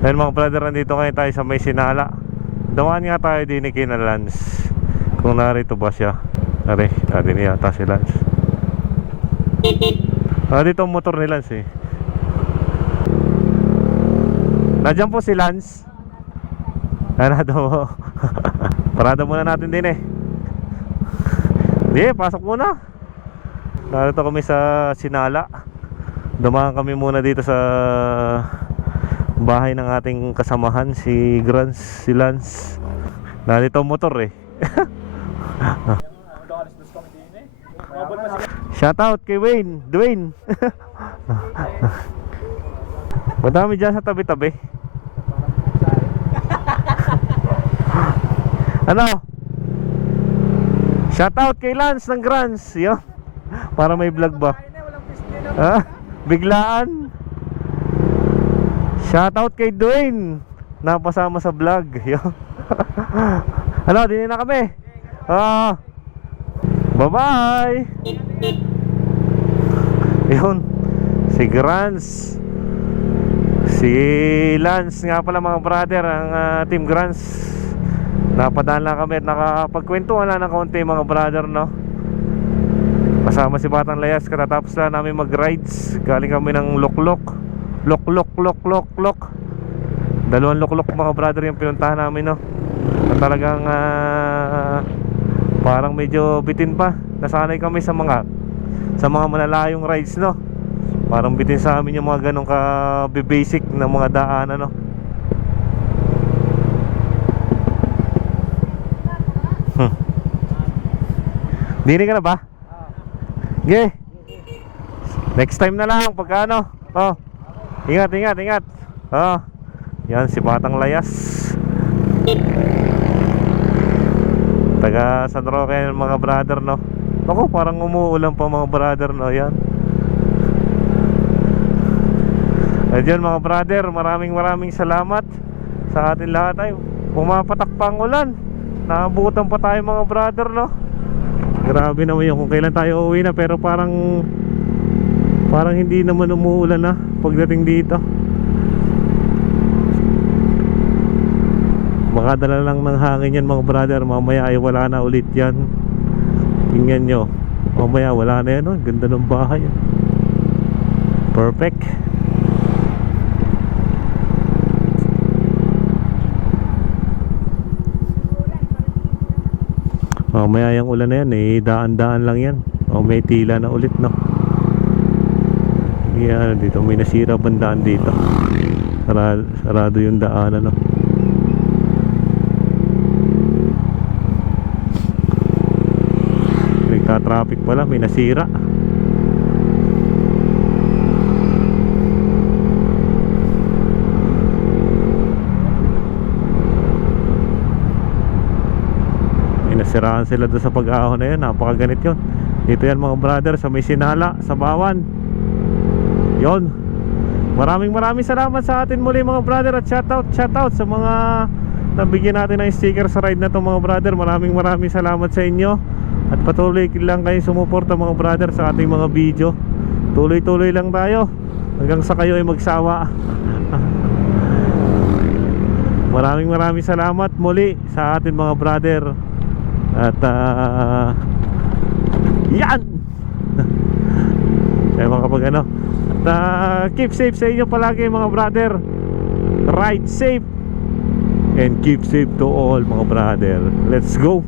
Ayun mga brother, nandito ngayon tayo sa may Sinala. Dawan nga tayo din ni Kina Lance. Kung narito ba siya. Ari, natin yata si Lance. Dito ang motor ni Lance eh. Nandiyan po si Lance. Nanado mo. Parada muna natin din eh. Di, pasok muna. Narito kami sa Sinala. Dumaan kami muna dito sa bahay ng ating kasamahan, si Grans, si Lance. Narito ang motor eh. Shoutout kay Dwayne. Madami dyan sa tabi-tabi. Ano? Shoutout kay Lance ng Grans. Yo. Para may vlog ba? Ha? Biglaan. Shoutout kay Dwayne, napasama sa vlog. Yo. Ano, din na kami. Bye-bye. Yun, si Grans, si Lance nga pala mga brother, ang Team Grans. Napadaan lang kami at nakapagkwentuhan lang ng kaunti mga brother, no? Kasama si Batang Layas, katatapos lang namin mag-rides. Galing kami ng Loklok. Dalawang Loklok mga brother yung pinuntahan namin, no? At talagang parang medyo bitin pa. Nasanay kami sa mga malalayong rides, no? Parang bitin sa amin yung mga ganong ka-basic na mga daanan, no? Dini ka na ba? Okay. Next time na lang pagka ano. Ingat. Yan si Batang Layas, taga San Roque mga brother, no? Ako, parang umuulan pa mga brother, no? Yan. Ayun mga brother, maraming salamat sa atin lahat. Ay, pumapatak pa ang ulan. Naabutan pa tayo mga brother, no? Grabe naman yun kung kailan tayo uuwi na. Pero parang hindi naman umuulan na pagdating dito. Makadala lang ng hangin yan mga brother. Mamaya ay wala na ulit yan. Tingnan nyo, mamaya wala na yan, no? Ganda ng bahay. Perfect. Mamaya yung ulan na yan eh, daan-daan lang yan. May tila na ulit, no? Yan, dito may nasira bandaan dito. Sarado yung daan, no? Nagta-traffic pala, may nasira. Nasiraan sila doon sa pag-ahon na yun. Napakaganit yun. Dito yan mga brother, sa may Sinala, sa Bawan. Yun. Maraming salamat sa atin muli mga brother. At shoutout sa mga nabigyan natin ng sticker sa ride na to mga brother. Maraming salamat sa inyo. At patuloy lang kayo sumuporta mga brother sa ating mga video. Tuloy lang tayo hanggang sa kayo ay magsawa. Maraming salamat muli sa atin mga brother. At yan. Kaya mga kapag ano. At keep safe sa inyo palagi mga brother. Ride safe and keep safe to all mga brother. Let's go.